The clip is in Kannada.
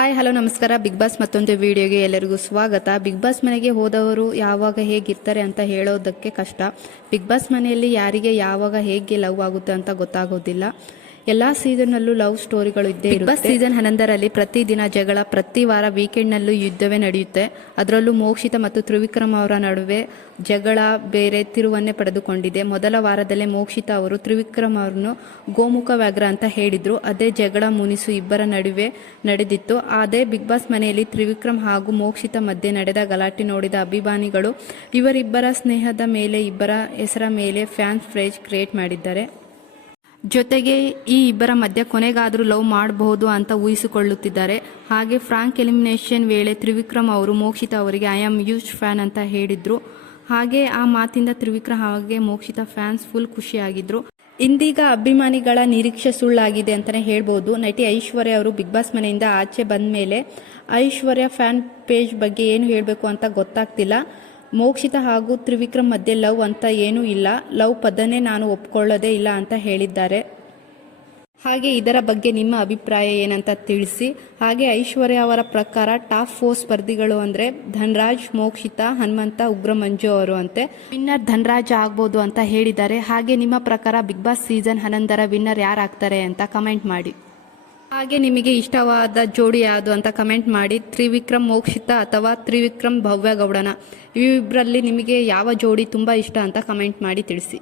ಹಾಯ್, ಹಲೋ, ನಮಸ್ಕಾರ. ಬಿಗ್ ಬಾಸ್ ಮತ್ತೊಂದು ವಿಡಿಯೋಗೆ ಎಲ್ಲರಿಗೂ ಸ್ವಾಗತ. ಬಿಗ್ ಬಾಸ್ ಮನೆಗೆ ಹೋದವರು ಯಾವಾಗ ಹೇಗಿರ್ತಾರೆ ಅಂತ ಹೇಳೋದಕ್ಕೆ ಕಷ್ಟ. ಬಿಗ್ ಬಾಸ್ ಮನೆಯಲ್ಲಿ ಯಾರಿಗೆ ಯಾವಾಗ ಹೇಗೆ ಲವ್ ಆಗುತ್ತೆ ಅಂತ ಗೊತ್ತಾಗೋದಿಲ್ಲ. ಎಲ್ಲಾ ಸೀಸನ್ನಲ್ಲೂ ಲವ್ ಸ್ಟೋರಿಗಳು ಇದ್ದೇ ಇರುತ್ತೆ. ಸೀಸನ್ ಹನ್ನೊಂದರಲ್ಲಿ ಪ್ರತಿದಿನ ಜಗಳ ಪ್ರತಿ ವಾರ ವೀಕೆಂಡ್ನಲ್ಲೂ ಯುದ್ಧವೇ ನಡೆಯುತ್ತೆ. ಅದರಲ್ಲೂ ಮೋಕ್ಷಿತ ಮತ್ತು ತ್ರಿವಿಕ್ರಮ್ ಅವರ ನಡುವೆ ಜಗಳ ಬೇರೆ ತಿರುವನ್ನೇ ಪಡೆದುಕೊಂಡಿದೆ. ಮೊದಲ ವಾರದಲ್ಲೇ ಮೋಕ್ಷಿತ ಅವರು ತ್ರಿವಿಕ್ರಮ್ ಅವರನ್ನು ಗೋಮುಖ ವ್ಯಾಘ್ರ ಅಂತ ಹೇಳಿದ್ರು. ಅದೇ ಜಗಳ ಮುನಿಸು ಇಬ್ಬರ ನಡುವೆ ನಡೆದಿತ್ತು. ಅದೇ ಬಿಗ್ ಬಾಸ್ ಮನೆಯಲ್ಲಿ ತ್ರಿವಿಕ್ರಮ್ ಹಾಗೂ ಮೋಕ್ಷಿತ ಮಧ್ಯೆ ನಡೆದ ಗಲಾಟೆ ನೋಡಿದ ಅಭಿಮಾನಿಗಳು ಇವರಿಬ್ಬರ ಸ್ನೇಹದ ಮೇಲೆ ಇಬ್ಬರ ಹೆಸರ ಮೇಲೆ ಫ್ಯಾನ್ ಫ್ರೇಜ್ ಕ್ರಿಯೇಟ್ ಮಾಡಿದ್ದಾರೆ. ಜೊತೆಗೆ ಈ ಇಬ್ಬರ ಮಧ್ಯೆ ಕೊನೆಗಾದರೂ ಲವ್ ಮಾಡಬಹುದು ಅಂತ ಊಹಿಸಿಕೊಳ್ಳುತ್ತಿದ್ದಾರೆ. ಹಾಗೆ ಫ್ರಾಂಕ್ ಎಲಿಮಿನೇಷನ್ ವೇಳೆ ತ್ರಿವಿಕ್ರಮ್ ಅವರು ಮೋಕ್ಷಿತ ಅವರಿಗೆ ಐ ಆಮ್ ಯೂಸ್ ಫ್ಯಾನ್ ಅಂತ ಹೇಳಿದ್ರು. ಹಾಗೆ ಆ ಮಾತಿಂದ ತ್ರಿವಿಕ್ರಮ್ ಹಾಗೆ ಮೋಕ್ಷಿತ ಫ್ಯಾನ್ಸ್ ಫುಲ್ ಖುಷಿಯಾಗಿದ್ದರು ಇಂದೀಗ ಅಭಿಮಾನಿಗಳ ನಿರೀಕ್ಷೆ ಸುಳ್ಳಾಗಿದೆ ಅಂತಲೇ ಹೇಳ್ಬೋದು. ನಟಿ ಐಶ್ವರ್ಯ ಅವರು ಬಿಗ್ ಬಾಸ್ ಮನೆಯಿಂದ ಆಚೆ ಬಂದ ಮೇಲೆ ಐಶ್ವರ್ಯ, ಫ್ಯಾನ್ ಪೇಜ್ ಬಗ್ಗೆ ಏನು ಹೇಳಬೇಕು ಅಂತ ಗೊತ್ತಾಗ್ತಿಲ್ಲ. ಮೋಕ್ಷಿತ ಹಾಗೂ ತ್ರಿವಿಕ್ರಮ್ ಮಧ್ಯೆ ಲವ್ ಅಂತ ಏನೂ ಇಲ್ಲ. ಲವ್ ಪದನೇ ನಾನು ಒಪ್ಕೊಳ್ಳೋದೇ ಇಲ್ಲ ಅಂತ ಹೇಳಿದ್ದಾರೆ. ಹಾಗೆ ಇದರ ಬಗ್ಗೆ ನಿಮ್ಮ ಅಭಿಪ್ರಾಯ ಏನಂತ ತಿಳಿಸಿ. ಹಾಗೆ ಐಶ್ವರ್ಯ ಅವರ ಪ್ರಕಾರ ಟಾಪ್ ಫೋರ್ ಸ್ಪರ್ಧಿಗಳು ಅಂದರೆ ಧನ್ರಾಜ್, ಮೋಕ್ಷಿತ, ಹನುಮಂತ ಉಗ್ರ ಮಂಜು ಅವರು ಅಂತೆ. ವಿನ್ನರ್ ಧನ್ರಾಜ್ ಆಗ್ಬೋದು ಅಂತ ಹೇಳಿದ್ದಾರೆ. ಹಾಗೆ ನಿಮ್ಮ ಪ್ರಕಾರ ಬಿಗ್ ಬಾಸ್ ಸೀಸನ್ ಹನ್ನೊಂದರ ವಿನ್ನರ್ ಯಾರಾಗ್ತಾರೆ ಅಂತ ಕಮೆಂಟ್ ಮಾಡಿ. ಹಾಗೆ ನಿಮಗೆ ಇಷ್ಟವಾದ ಜೋಡಿ ಯಾವುದು ಅಂತ ಕಮೆಂಟ್ ಮಾಡಿ. ತ್ರಿವಿಕ್ರಮ್ ಮೋಕ್ಷಿತ ಅಥವಾ ತ್ರಿವಿಕ್ರಮ್ ಭವ್ಯ ಗೌಡನ ಇವಿಬ್ಬರಲ್ಲಿ ನಿಮಗೆ ಯಾವ ಜೋಡಿ ತುಂಬ ಇಷ್ಟ ಅಂತ ಕಮೆಂಟ್ ಮಾಡಿ ತಿಳಿಸಿ.